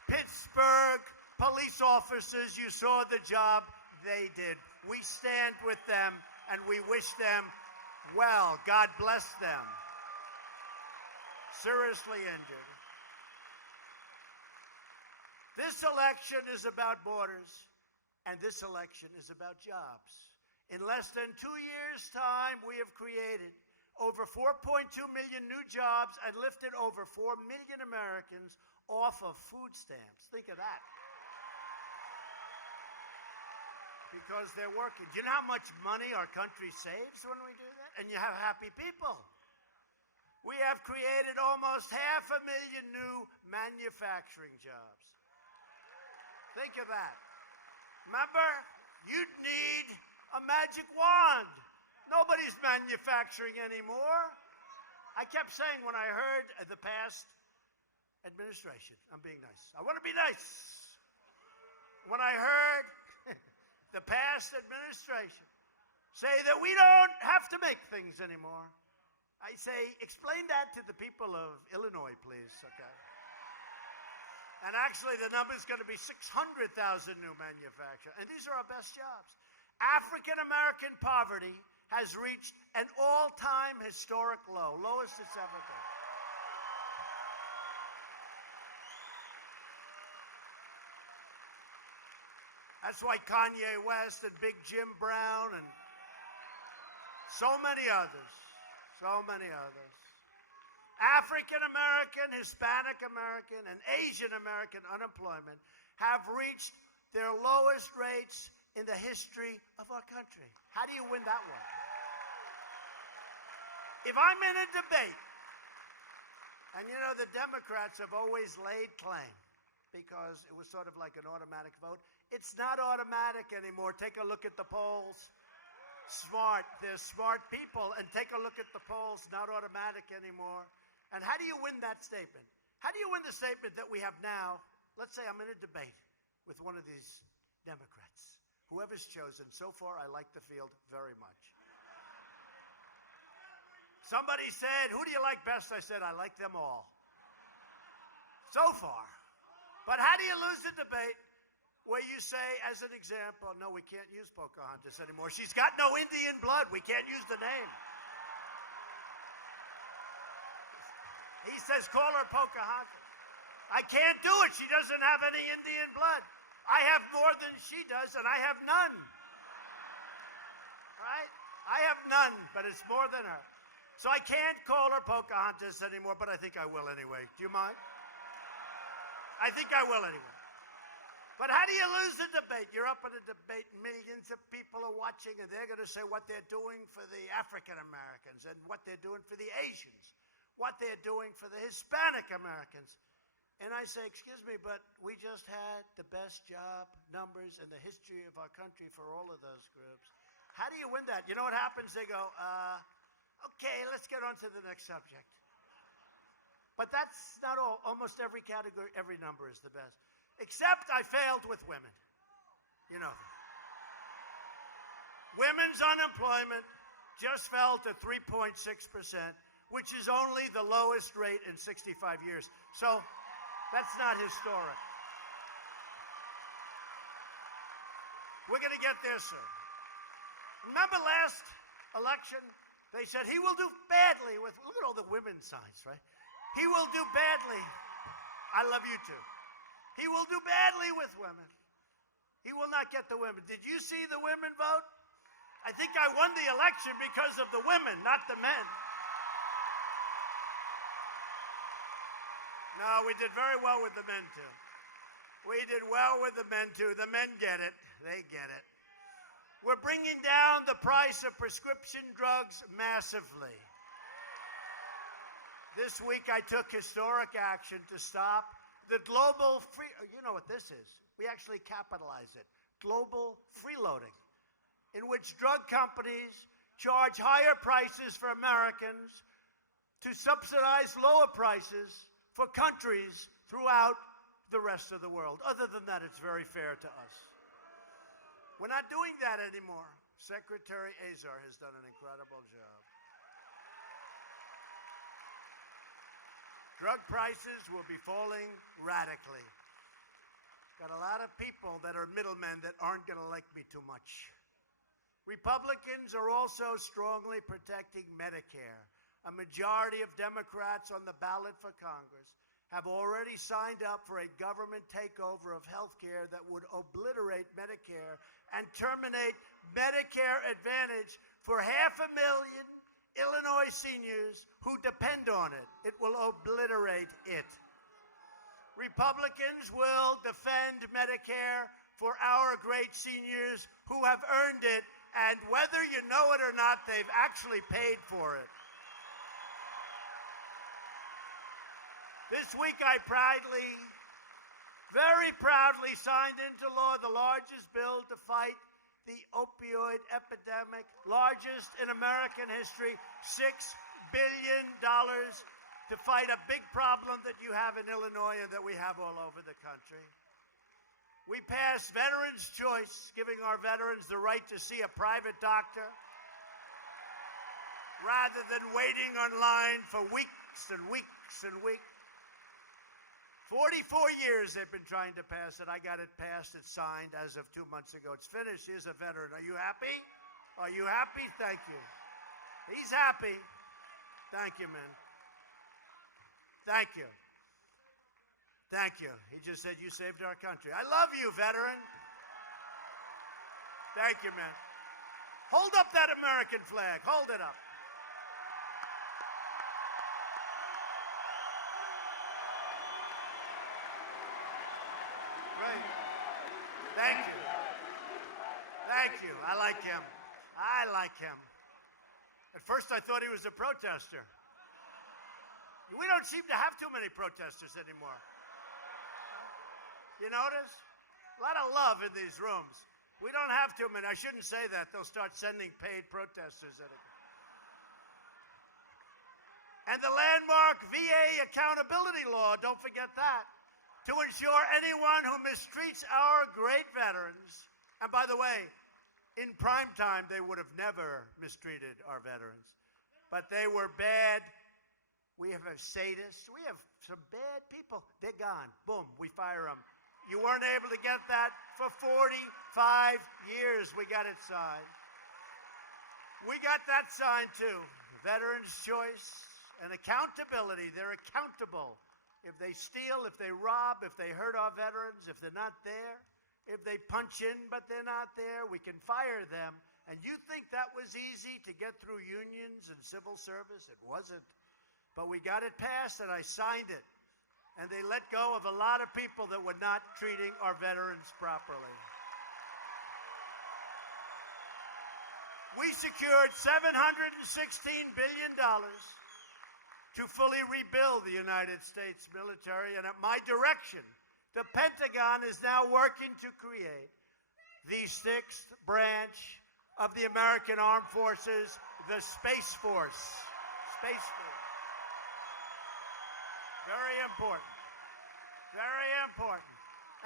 Pittsburgh police officers, you saw the job they did. We stand with them and we wish them well. God bless them. Seriously injured. This election is about borders, and this election is about jobs. In less than 2 years' time, we have created over 4.2 million new jobs and lifted over 4 million Americans off of food stamps. Think of that. Because they're working. Do you know how much money our country saves when we do that? And you have happy people. We have created almost 500,000 new manufacturing jobs. Think of that. Remember, you'd need a magic wand. Nobody's manufacturing anymore. I kept saying when I heard the past administration, I'm being nice. I want to be nice. When I heard the past administration say that we don't have to make things anymore, I say, explain that to the people of Illinois, please, okay? And actually, the number is going to be 600,000 new manufacturers. And these are our best jobs. African-American poverty has reached an all-time historic low, lowest it's ever been. That's why Kanye West and Big Jim Brown and so many others, African American, Hispanic American, and Asian American unemployment have reached their lowest rates in the history of our country. How do you win that one? If I'm in a debate, and you know the Democrats have always laid claim because it was sort of like an automatic vote. It's not automatic anymore. Take a look at the polls. They're smart people, and take a look at the polls, not automatic anymore. And how do you win that statement? How do you win the statement that we have now? Let's say I'm in a debate with one of these Democrats. Whoever's chosen, so far I like the field very much. Somebody said, who do you like best? I said, I like them all. So far. But how do you lose the debate? Where you say, as an example, no, we can't use Pocahontas anymore. She's got no Indian blood. We can't use the name. He says, call her Pocahontas. I can't do it. She doesn't have any Indian blood. I have more than she does, and I have none. Right? I have none, but it's more than her. So I can't call her Pocahontas anymore, but I think I will anyway. Do you mind? I think I will anyway. But how do you lose the debate? You're up in a debate, millions of people are watching, and they're going to say what they're doing for the African Americans and what they're doing for the Asians, what they're doing for the Hispanic Americans. And I say, excuse me, but we just had the best job numbers in the history of our country for all of those groups. How do you win that? You know what happens? They go, okay, let's get on to the next subject. But that's not all. Almost every category, every number is the best. Except I failed with women. You know that. Women's unemployment just fell to 3.6%, which is only the lowest rate in 65 years. So that's not historic. We're going to get there soon. Remember last election? They said he will do badly with, look at all the women's signs, right? He will do badly. I love you too. He will do badly with women. He will not get the women. Did you see the women vote? I think I won the election because of the women, not the men. No, we did very well with the men too. We did well with the men too. The men get it. They get it. We're bringing down the price of prescription drugs massively. This week I took historic action to stop the global free, you know what this is. We actually capitalize it. Global freeloading, in which drug companies charge higher prices for Americans to subsidize lower prices for countries throughout the rest of the world. Other than that, it's very fair to us. We're not doing that anymore. Secretary Azar has done an incredible job. Drug prices will be falling radically. Got a lot of people that are middlemen that aren't going to like me too much. Republicans are also strongly protecting Medicare. A majority of Democrats on the ballot for Congress have already signed up for a government takeover of health care that would obliterate Medicare and terminate Medicare Advantage for 500,000 Illinois seniors who depend on it. It will obliterate it. Republicans will defend Medicare for our great seniors who have earned it, and whether you know it or not, they've actually paid for it. This week I very proudly signed into law the largest bill to fight the opioid epidemic, largest in American history, $6 billion to fight a big problem that you have in Illinois and that we have all over the country. We passed Veterans Choice, giving our veterans the right to see a private doctor rather than waiting online for weeks and weeks and weeks. 44 years they've been trying to pass it. I got it passed. It's signed as of 2 months ago. It's finished. Here's a veteran. Are you happy? Are you happy? Thank you. He's happy. Thank you, man. Thank you. Thank you. He just said, you saved our country. I love you, veteran. Thank you, man. Hold up that American flag. Hold it up. Great. Thank you. Thank you. I like him. I like him. At first I thought he was a protester. We don't seem to have too many protesters anymore. You notice? A lot of love in these rooms. We don't have too many. I shouldn't say that. They'll start sending paid protesters in it. And the landmark VA accountability law, don't forget that, to ensure anyone who mistreats our great veterans, and by the way, in prime time, they would have never mistreated our veterans, but they were bad. We have a sadist. We have some bad people. They're gone. Boom, we fire them. You weren't able to get that for 45 years. We got it signed. We got that signed too. Veterans' choice and accountability. They're accountable. If they steal, if they rob, if they hurt our veterans, if they're not there, if they punch in but they're not there, we can fire them. And you think that was easy to get through unions and civil service? It wasn't. But we got it passed, and I signed it. And they let go of a lot of people that were not treating our veterans properly. We secured $716 billion to fully rebuild the United States military, and at my direction, the Pentagon is now working to create the sixth branch of the American Armed Forces, the Space Force. Space Force. Very important. Very important.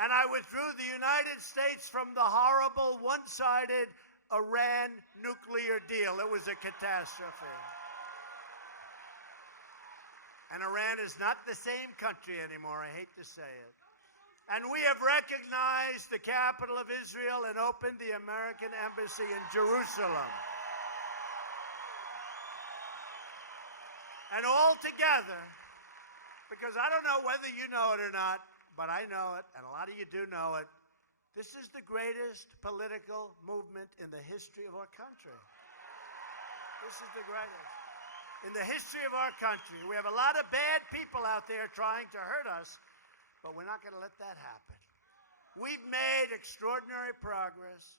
And I withdrew the United States from the horrible one-sided Iran nuclear deal. It was a catastrophe. And Iran is not the same country anymore, I hate to say it. And we have recognized the capital of Israel and opened the American embassy in Jerusalem. And all together, because I don't know whether you know it or not, but I know it, and a lot of you do know it, this is the greatest political movement in the history of our country. This is the greatest. In the history of our country. We have a lot of bad people out there trying to hurt us, but we're not going to let that happen. We've made extraordinary progress,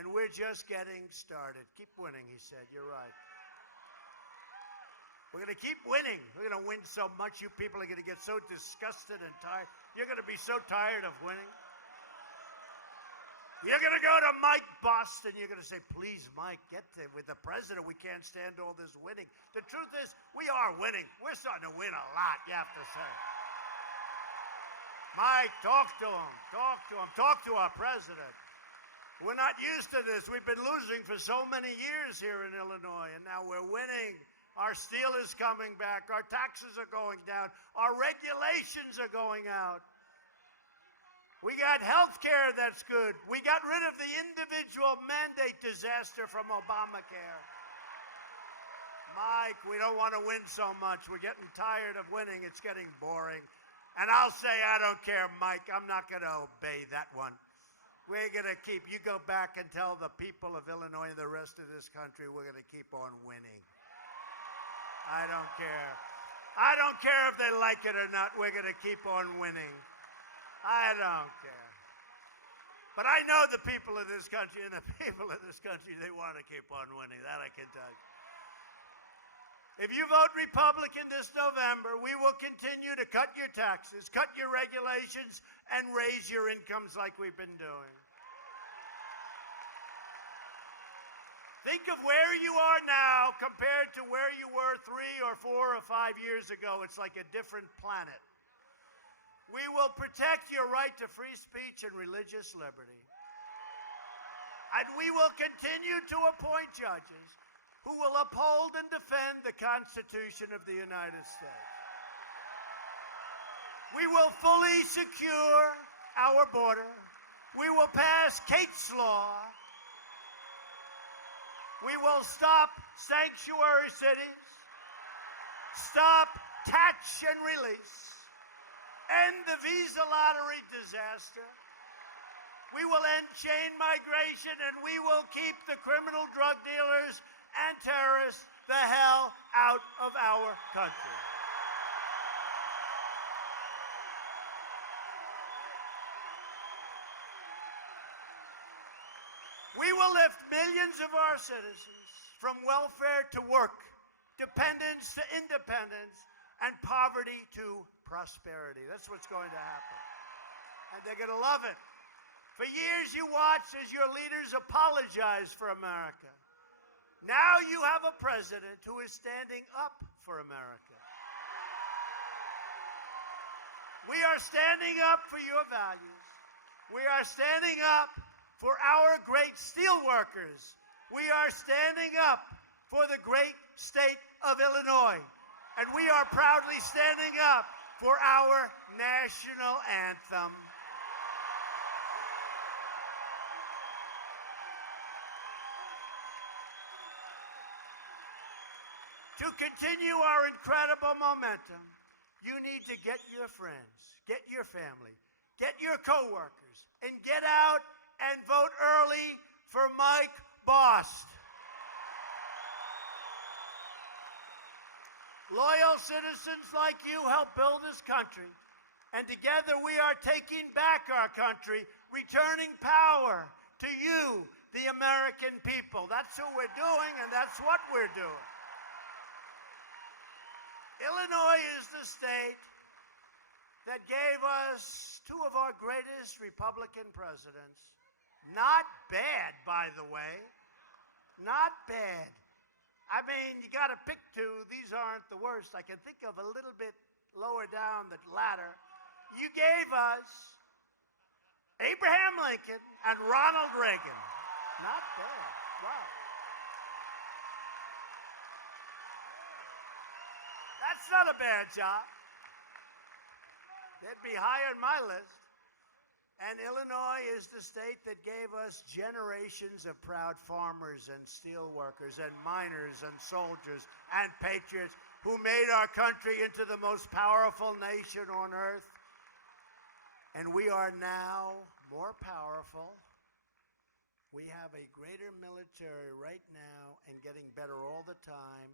and we're just getting started. Keep winning, he said. You're right. We're going to keep winning. We're going to win so much, you people are going to get so disgusted and tired. You're going to be so tired of winning. You're going to go to Mike Boston. You're going to say, please, Mike, get there with the president. We can't stand all this winning. The truth is, we are winning. We're starting to win a lot, you have to say. Mike, talk to him. Talk to him. Talk to our president. We're not used to this. We've been losing for so many years here in Illinois, and now we're winning. Our steel is coming back. Our taxes are going down. Our regulations are going out. We got health care that's good. We got rid of the individual mandate disaster from Obamacare. Mike, we don't want to win so much. We're getting tired of winning. It's getting boring. And I'll say, I don't care, Mike. I'm not going to obey that one. We're going to keep, you go back and tell the people of Illinois and the rest of this country we're going to keep on winning. I don't care. I don't care if they like it or not. We're going to keep on winning. I don't care. But I know the people of this country, and the people of this country, they want to keep on winning. That I can tell you. If you vote Republican this November, we will continue to cut your taxes, cut your regulations, and raise your incomes like we've been doing. Think of where you are now compared to where you were 3 or 4 or 5 years ago. It's like a different planet. We will protect your right to free speech and religious liberty. And we will continue to appoint judges who will uphold and defend the Constitution of the United States. We will fully secure our border. We will pass Kate's Law. We will stop sanctuary cities, stop catch and release, end the visa lottery disaster. We will end chain migration, and we will keep the criminal drug dealers and terrorists the hell out of our country. We will lift millions of our citizens from welfare to work, dependence to independence, and poverty to prosperity. That's what's going to happen. And they're going to love it. For years you watched as your leaders apologized for America. Now you have a president who is standing up for America. We are standing up for your values. We are standing up for our great steel workers. We are standing up for the great state of Illinois. And we are proudly standing up for our national anthem. To continue our incredible momentum, you need to get your friends, get your family, get your coworkers, and get out and vote early for Mike Bost. Loyal citizens like you help build this country, and together we are taking back our country, returning power to you, the American people. That's what we're doing, and that's what we're doing. Illinois is the state that gave us 2 of our greatest Republican presidents. Not bad, by the way. Not bad. I mean, you got to pick 2. These aren't the worst. I can think of a little bit lower down the ladder. You gave us Abraham Lincoln and Ronald Reagan. Not bad. Wow. That's not a bad job. They'd be higher on my list. And Illinois is the state that gave us generations of proud farmers and steel workers and miners and soldiers and patriots who made our country into the most powerful nation on earth. And we are now more powerful. We have a greater military right now and getting better all the time.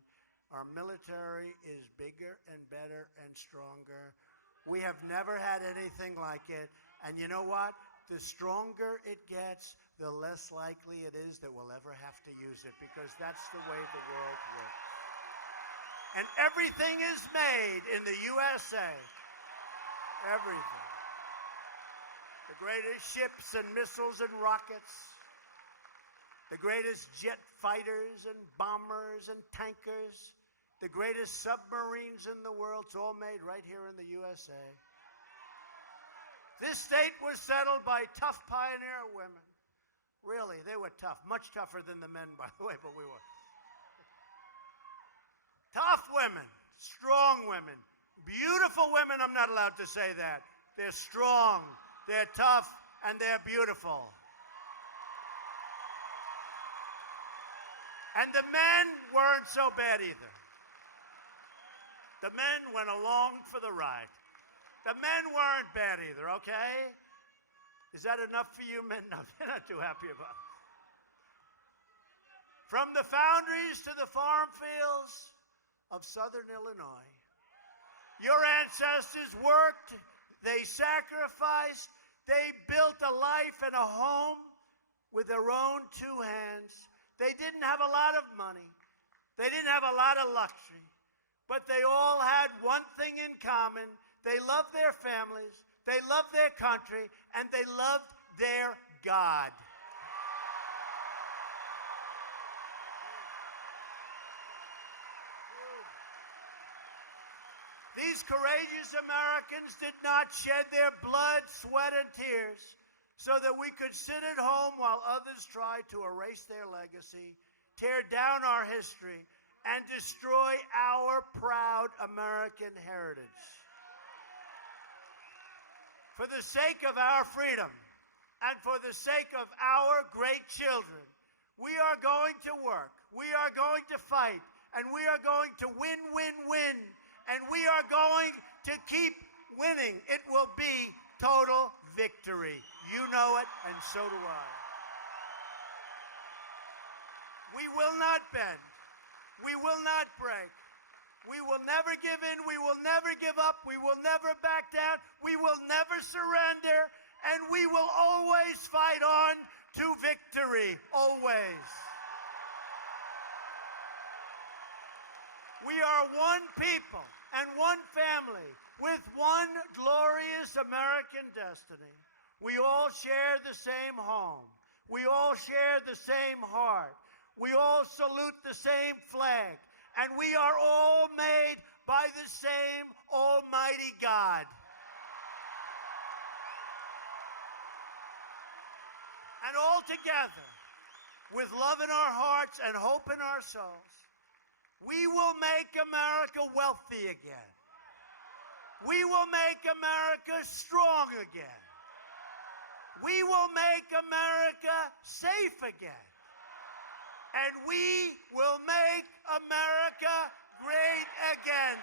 Our military is bigger and better and stronger. We have never had anything like it. And you know what? The stronger it gets, the less likely it is that we'll ever have to use it, because that's the way the world works. And everything is made in the USA. Everything. The greatest ships and missiles and rockets, the greatest jet fighters and bombers and tankers, the greatest submarines in the world, it's all made right here in the USA. This state was settled by tough pioneer women. Really, they were tough. Much tougher than the men, by the way, but we were. Tough women, strong women, beautiful women. I'm not allowed to say that. They're strong, they're tough, and they're beautiful. And the men weren't so bad either. The men went along for the ride. The men weren't bad either, okay? Is that enough for you men? No, they're not too happy about it. From the foundries to the farm fields of southern Illinois, your ancestors worked, they sacrificed, they built a life and a home with their own two hands. They didn't have a lot of money. They didn't have a lot of luxury. But they all had one thing in common. They loved their families, they loved their country, and they loved their God. These courageous Americans did not shed their blood, sweat, and tears so that we could sit at home while others tried to erase their legacy, tear down our history, and destroy our proud American heritage. For the sake of our freedom and for the sake of our great children, we are going to work, we are going to fight, and we are going to win, win, win. And we are going to keep winning. It will be total victory. You know it, and so do I. We will not bend. We will not break. We will never give in. We will never give up. We will never back down. We will never surrender. And we will always fight on to victory. Always. We are one people and one family with one glorious American destiny. We all share the same home. We all share the same heart. We all salute the same flag. And we are all made by the same Almighty God. And all together, with love in our hearts and hope in our souls, we will make America wealthy again. We will make America strong again. We will make America safe again. And we will make America great again.